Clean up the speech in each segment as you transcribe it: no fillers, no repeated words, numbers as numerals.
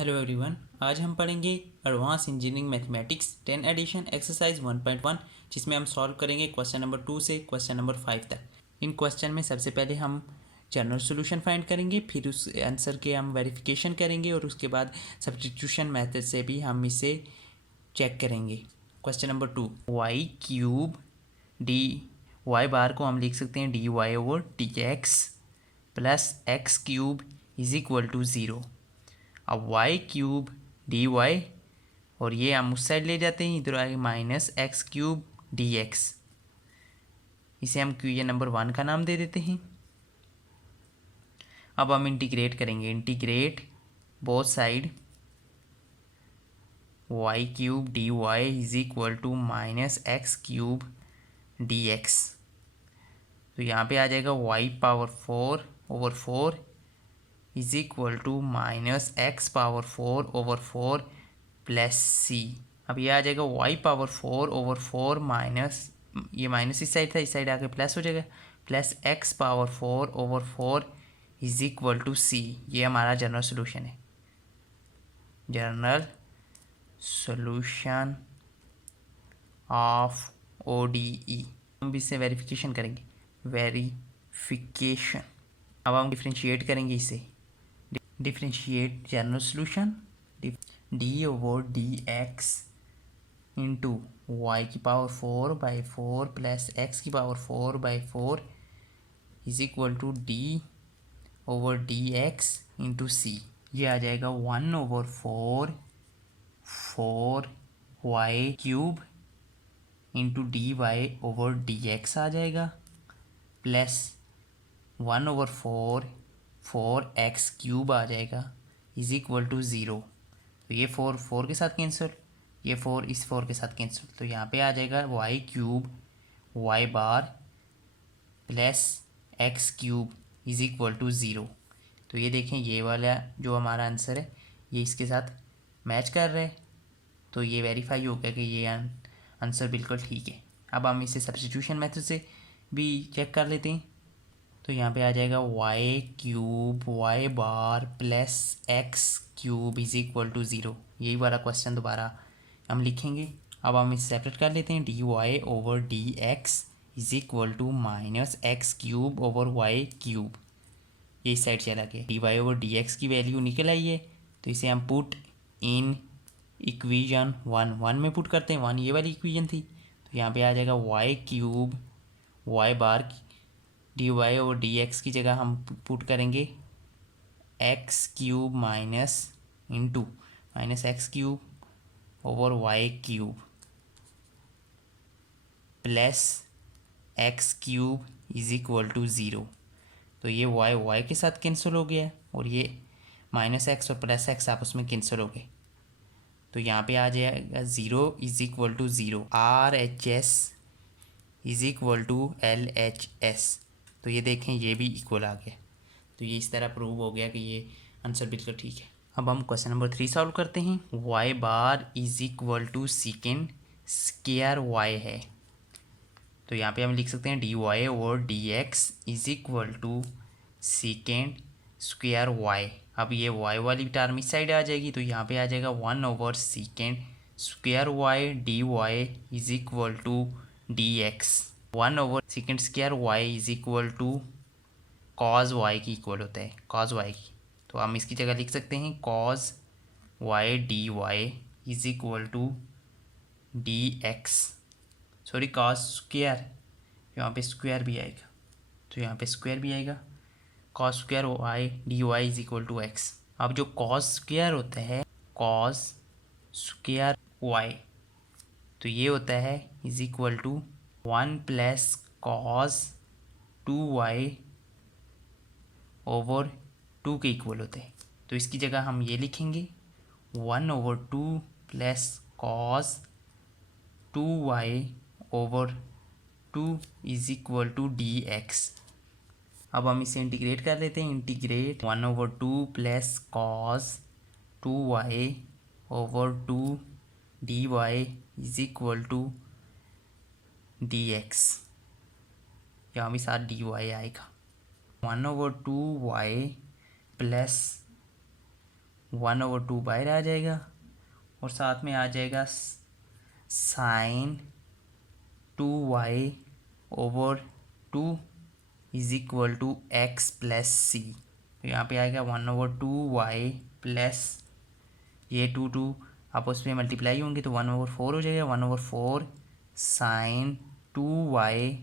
Hello everyone, आज हम पढ़ेंगे advance engineering mathematics 10 edition exercise 1.1, जिसमें हम सॉल्व करेंगे क्वेश्चन नंबर 2 से क्वेश्चन नंबर 5 तक। इन क्वेश्चन में सबसे पहले हम जनरल सॉल्यूशन फाइंड करेंगे, फिर उस आंसर के हम वेरिफिकेशन करेंगे और उसके बाद सब्स्टिट्यूशन मेथड से भी हम इसे चेक करेंगे। Question number 2, y cube d y बार को हम लिख सकते हैं d y over d x plus x cube is equal to 0। अब वाई क्यूब डी वाई और ये हम उस साइड ले जाते हैं, इधर आएगा minus x cube d x. इसे हम क्वेश्चन नंबर 1 का नाम दे देते हैं। अब हम इंटीग्रेट करेंगे, integrate both side y cube d y is equal to minus x cube d x. तो यहाँ पे आ जाएगा y power 4 over 4 is equal to minus x power 4 over 4 plus C. अब ये आ जाएगा वाई पावर 4 ओवर 4 माइनस, ये माइनस इस साइड था, इस साइड आके प्लस हो जाएगा, plus x power 4 over 4 is equal to सी। ये हमारा जनरल सोल्यूशन है, जनरल सोल्यूशन ऑफ ODE। हम इससे वेरिफिकेशन करेंगे, वेरिफिकेशन। अब हम डिफ्रेंशिएट करेंगे इसे, differentiate general solution d over d x into y की पावर 4/4 प्लस एक्स की power 4/4 is equal to d over d x into C. ये आ जाएगा 1/4 y cube into d y over d x आ जाएगा, plus 1/4 x cube आ जाएगा is equal to 0। तो ये 4 के साथ कैंसिल, ये 4 इस 4 के साथ कैंसिल, तो यहाँ पे आ जाएगा y cube y bar plus x cube is equal to 0। तो ये देखें, ये वाला जो हमारा आंसर है ये इसके साथ मैच कर रहा है, तो ये वेरीफाई हो गया कि ये आंसर बिल्कुल ठीक है। अब हम इसे सब्स्टिट्यूशन मेथड से भी चेक कर लेते हैं। तो यहाँ पे आ जाएगा y cube y bar plus x cube is equal to 0। यही वाला क्वेश्चन दोबारा हम लिखेंगे। अब हम इसे सेपरेट कर लेते हैं, d y over d x is equal to minus x cube over y cube. ये इस साइड चला गया, d y over d x की वैल्यू निकल आई है, तो इसे हम पुट इन इक्वेशन 1 में पुट करते हैं। 1 ये वाली इक्वेशन थी, तो यहाँ पे आ जाएगा y cube y bar d y और डी एक्स की जगह हम पुट करेंगे x cube minus into minus x cube over y cube plus x cube is equal to 0। तो ये वाई वाई के साथ कैंसिल हो गया और ये माइनस एक्स और प्लस एक्स आपस में कैंसिल हो गए, तो यहाँ पे आ जाएगा 0 is equal to 0, RHS is equal to LHS। तो ये देखें, ये भी इक्वल आ गया, तो ये इस तरह प्रूव हो गया कि ये आंसर बिल्कुल ठीक है। अब हम क्वेश्चन नंबर 3 सॉल्व करते हैं। Y bar is equal to second square y है, तो यहाँ पे हम लिख सकते हैं डी वाई और d x is equal to second square y. अब ये वाई वाली टर्म इस साइड आ जाएगी, तो यहाँ पे आ जाएगा 1/सेकेंड square y d y is equal to d x. 1/सेकेंड square y is equal to cos y की इक्वल होता है, कॉज वाई की, तो हम इसकी जगह लिख सकते हैं cos y d y is equal to d x, sorry cos square, यहाँ पे स्क्वायर भी आएगा, तो यहाँ पे स्क्वायर भी आएगा, cos square y d y is equal to x. अब जो कॉस स्क्वायर होता है कॉस स्क्वायर वाई, तो ये होता है is equal to 1 plus cos 2y over 2 के इक्वल होते हैं, तो इसकी जगह हम ये लिखेंगे 1/2 plus cos 2y over 2 is equal to d x. अब हम इसे इंटीग्रेट कर लेते हैं, integrate 1/2 plus cos 2y over 2 d y is equal to d x, यहाँ भी साथ डी वाई आएगा। 1/2 y प्लस 1/2 बाहर आ जाएगा और साथ में आ जाएगा sine 2y/2 is equal to x plus C. तो यहाँ पे आएगा 1/2y प्लस ये 2 आपस में मल्टीप्लाई होंगे तो 1/4 हो जाएगा। 1/4 sine 2y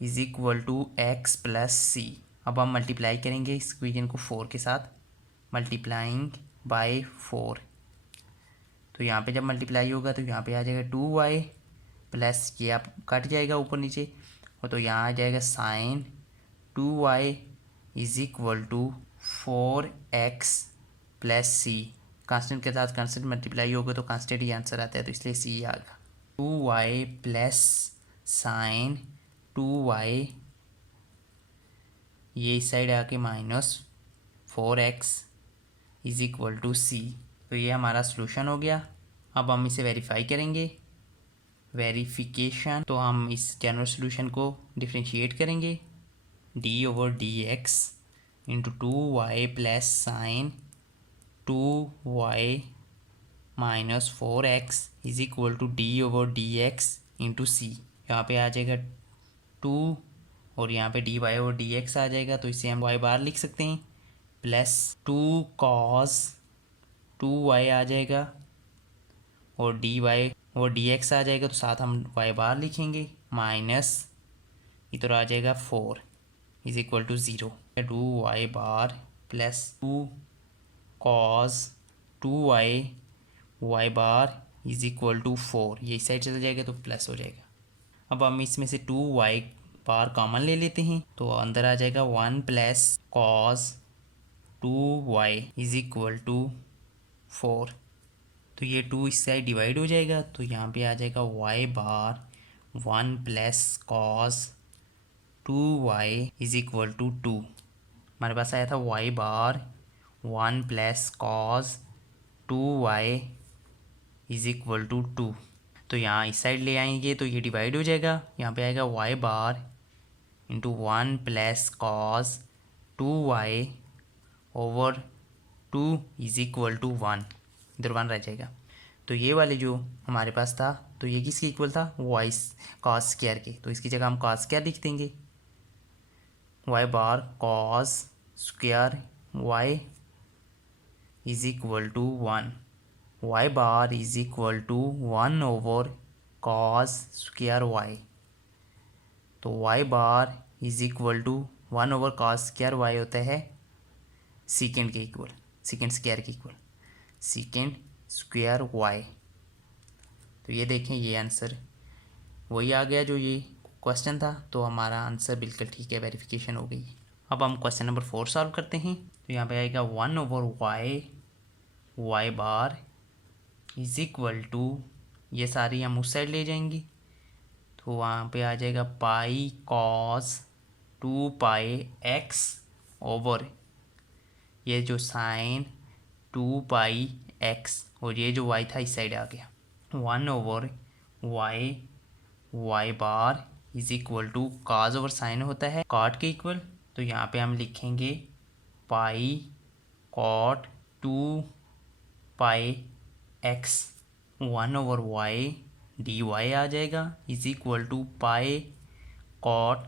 is equal to x plus C. अब हम मल्टीप्लाई करेंगे इस इक्वेशन को 4 के साथ, मल्टीप्लाइंग बाय 4। तो यहाँ पे जब मल्टीप्लाई होगा तो यहाँ पे आ जाएगा 2y प्लस ये आप कट जाएगा ऊपर नीचे, और तो यहाँ आ जाएगा sine 2y is equal to 4x plus c. Constant के साथ कांस्टेंट मल्टीप्लाई होगा तो कांस्टेंट ही आंसर आता है, तो इसलिए सी आ गया। 2y प्लस साइन 2y, ये इस साइड आके minus 4x is equal to C. तो ये हमारा सोल्यूशन हो गया। अब हम इसे वेरीफाई करेंगे, वेरिफिकेशन। तो हम इस जनरल सोल्यूशन को डिफ्रेंशिएट करेंगे, d/dx into 2y plus sine 2y minus 4x is equal to d/dx into C. यहाँ पे आ जाएगा 2 और यहाँ पे dy/dx आ जाएगा, तो इसे हम y बार लिख सकते हैं, प्लस 2 cos 2y आ जाएगा और dy/dx आ जाएगा, तो साथ हम y बार लिखेंगे, माइनस इधर आ जाएगा 4 is equal to 0। 2y bar plus 2 cos 2y y bar is equal to 4, ये साइड चला जाएगा तो प्लस हो जाएगा। अब हम इसमें से 2y बार कॉमन ले लेते हैं, तो अंदर आ जाएगा 1 plus cos 2y is equal to 4। तो ये 2 इस साइड डिवाइड हो जाएगा, तो यहाँ पे आ जाएगा y bar 1 plus cos 2y is equal to 2। हमारे पास आया था y bar 1 plus cos 2y is equal to 2। तो यहाँ इस साइड ले आएंगे तो ये डिवाइड हो जाएगा, यहाँ पे आएगा y bar into 1 plus cos 2y over 2 is equal to 1, इधर 1 रह जाएगा। तो ये वाले जो हमारे पास था, तो ये किसके इक्वल था, y cos स्क्वायर के, तो इसकी जगह हम cos स्क्वायर लिख देंगे। y bar cos square y is equal to 1, y bar is equal to 1 over cos square y। तो y bar is equal to 1 over cos square y होता है सीकेंड के इक्वल, सीकेंड स्क्वायर के equal, second square y। तो ये देखें, ये answer वही आ गया जो ये क्वेश्चन था, तो हमारा आंसर बिल्कुल ठीक है, वेरिफिकेशन हो गई। अब हम क्वेश्चन नंबर 4 सॉल्व करते हैं। तो यहाँ पे आएगा 1 over y bar is equal to, ये सारी हम उस साइड ले जाएंगे, तो वहाँ पे आ जाएगा पाई cos 2πx ओवर ये जो साइन 2πx और ये जो y था इस साइड आ गया, 1 over y bar is equal to cos over sine होता है cot के इक्वल, तो यहाँ पे हम लिखेंगे pi cot 2πx 1 over y dy आ जाएगा is equal to pi cot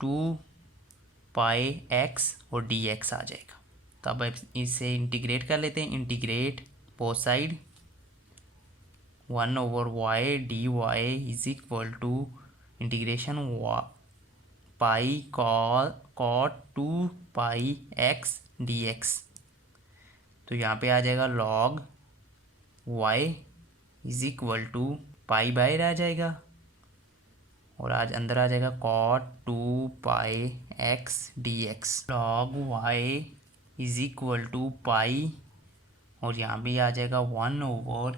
2πx और dx आ जाएगा। तो अब इसे इंटीग्रेट कर लेते हैं, integrate both side, 1 over y dy is equal to integration pi cot 2πx dx। तो यहाँ पे आ जाएगा log y is equal to pi बाहर आ जाएगा और आज अंदर आ जाएगा cot 2πx dx। log y is equal to pi और यहाँ भी आ जाएगा 1 ओवर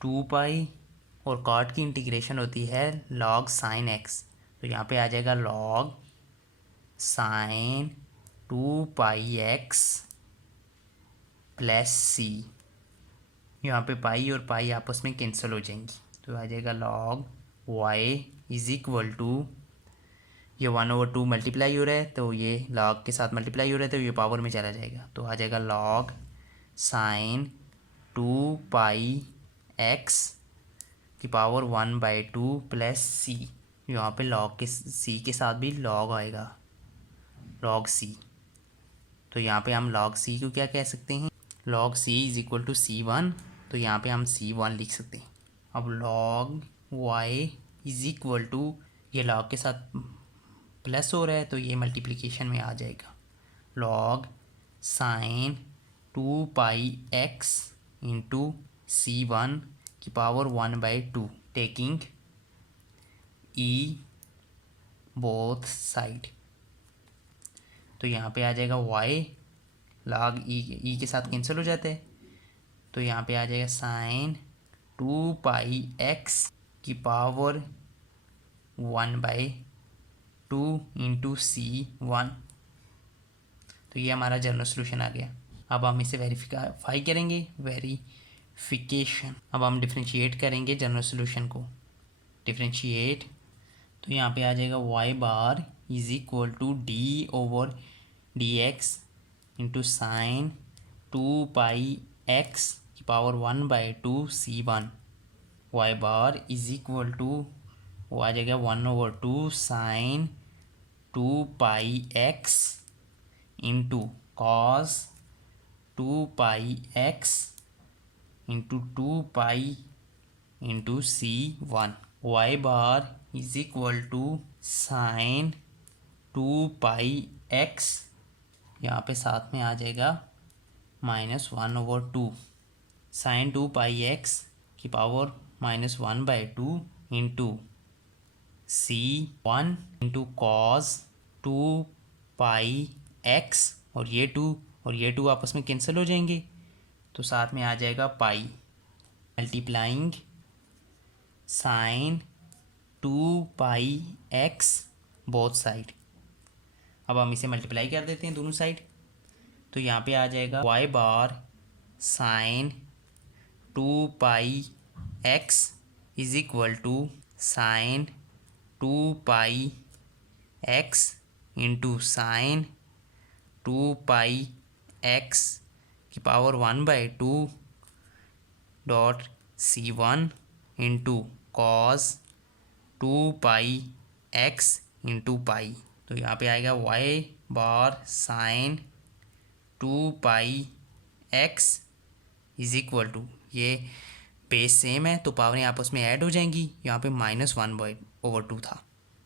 2π और cot की इंटीग्रेशन होती है log sin x, तो यहाँ पे आ जाएगा log sin 2πx प्लस सी। यहाँ पे पाई और पाई आपस में कैंसिल हो जाएंगी, तो आ जाएगा log y is equal to, ये 1 ओवर 2 मल्टीप्लाई हो रहा है तो ये log के साथ मल्टीप्लाई हो रहा है तो ये पावर में चला जाएगा, तो आ जाएगा log साइन 2π(x) की पावर 1/2 प्लस सी। यहाँ पे लॉग के सी के साथ भी लॉग आएगा, लॉग सी। तो यहाँ पे हम लॉग सी को क्या कह सकते हैं, log c is equal to C1। तो यहाँ पे हम C1 लिख सकते हैं। अब log y is equal to, ये लॉग के साथ प्लस हो रहा है तो ये मल्टीप्लिकेशन में आ जाएगा, log sign 2π(x) into C1 की पावर 1/2 टेकिंग ई बोथ साइड। तो यहाँ पे आ जाएगा y, लॉग ई के साथ कैंसिल हो जाता है, तो यहाँ पे आ जाएगा साइन 2π(x) की पावर 1/2 इंटू C1। तो ये हमारा जनरल सोल्यूशन आ गया। अब हम इसे वेरीफाई करेंगे, वेरीफिकेशन। अब हम डिफ्रेंशिएट करेंगे जनरल सोल्यूशन को, डिफ्रेंशिएट। तो यहाँ पे आ जाएगा y bar is equal to d/dx into sine 2π(x) की power 1/2 C1। y bar is equal to, वो आ जाएगा 1/2 sine 2π(x) into cos 2π(x) into 2π into C1। y bar is equal to sine 2π(x), यहाँ पे साथ में आ जाएगा -1/2 साइन 2π(x) की power -1/2 into C1 into cos 2π(x), और ये 2 आपस में कैंसिल हो जाएंगे, तो साथ में आ जाएगा pi, multiplying sine 2π(x) both side. अब हम इसे मल्टीप्लाई कर देते हैं दोनों साइड। तो यहाँ पे आ जाएगा y bar sine 2π(x) is equal to sine 2π(x) into sine 2π(x) की power 1/2 dot C1 into cos 2π(x) into pi. तो यहाँ पे आएगा y bar sine 2π(x) is equal to, ये बेस सेम है तो पावरें आपस में ऐड हो जाएंगी, यहाँ पे -1/2 था,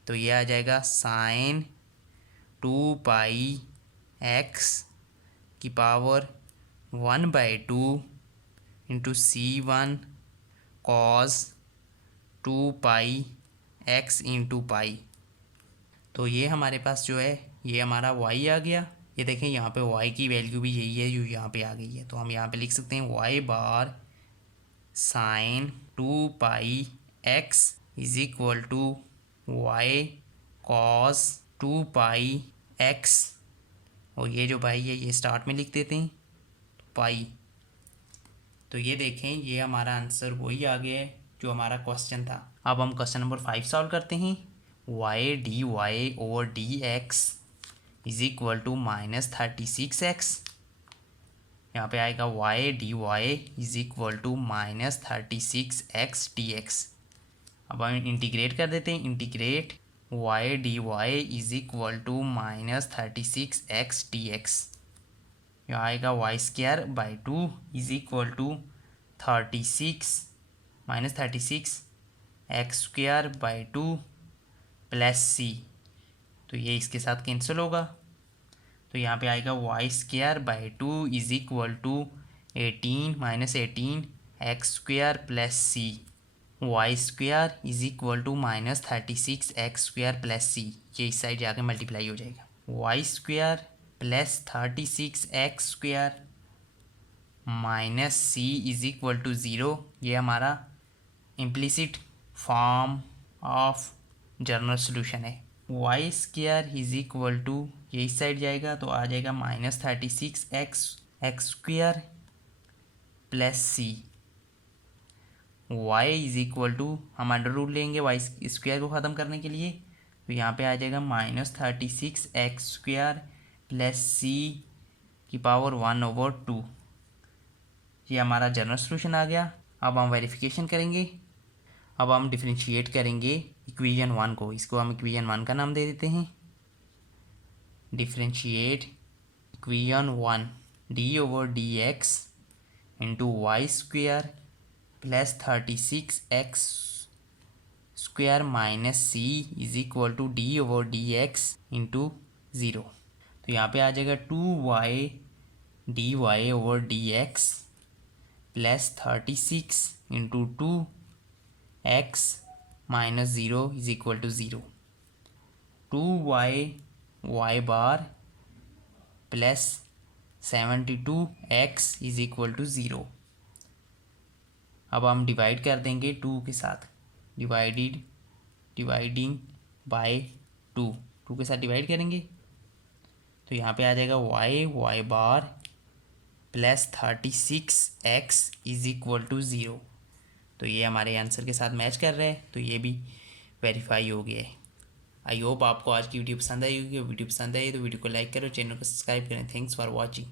तो ये आ जाएगा साइन 2π(x) की power 1/2 into C1 cos 2π(x) into pi. तो ये हमारे पास जो है ये हमारा y आ गया। ये देखें यहाँ पे y की वैल्यू भी यही है जो यहाँ पे आ गई है, तो हम यहाँ पे लिख सकते हैं y bar sine 2π(x) is equal to y cos 2π(x), और ये जो पाई है ये स्टार्ट में लिख देते हैं पाई। तो ये देखें ये हमारा आंसर वही आ गया है जो हमारा क्वेश्चन था। अब हम क्वेश्चन नंबर 5 सॉल्व करते हैं। y dy/dx is equal to -36x। यहाँ पे आएगा y dy is equal to -36x dx। अब हम इंटीग्रेट कर देते हैं, integrate y dy is equal to -36x dx। यहाँ आएगा y²/2 is equal to 36 plus c। तो ये इसके साथ कैंसिल होगा, तो यहाँ पे आएगा y²/2 is equal to 18 x² plus c। y² is equal to -36x² plus c, ये इस साइड जाके मल्टीप्लाई हो जाएगा। y² plus 36x² minus c is equal to 0। ये हमारा implicit form of general solution है। y² इज इक्वल टू, ये इस साइड जाएगा तो आ जाएगा -36x² plus c। y is equal to, हम अंडर रूट लेंगे y² को ख़त्म करने के लिए, तो यहाँ पे आ जाएगा -36x² प्लस c की पावर 1/2। ये हमारा जनरल सोल्यूशन आ गया। अब हम वेरिफिकेशन करेंगे। अब हम डिफरेंशिएट करेंगे इक्वेशन 1 को। इसको हम इक्वेशन 1 का नाम दे देते हैं। Differentiate equation 1 d/dx into y square plus 36x square minus c is equal to d/dx into 0। तो यहाँ पे आ जाएगा 2y dy/dx plus 36 into 2x minus 0 is equal to 0। 2y y bar plus 72x is equal to 0। अब हम divide कर देंगे 2 के साथ। डिवाइडिंग बाय 2 के साथ डिवाइड करेंगे तो यहाँ पे आ जाएगा y bar plus 36x is equal to 0। तो ये हमारे आंसर के साथ मैच कर रहे हैं, तो ये भी वेरीफाई हो गया है। आई होप आपको आज की वीडियो पसंद आई होगी। वीडियो पसंद आई तो वीडियो को लाइक करो, चैनल को सब्सक्राइब करें। Thanks for watching.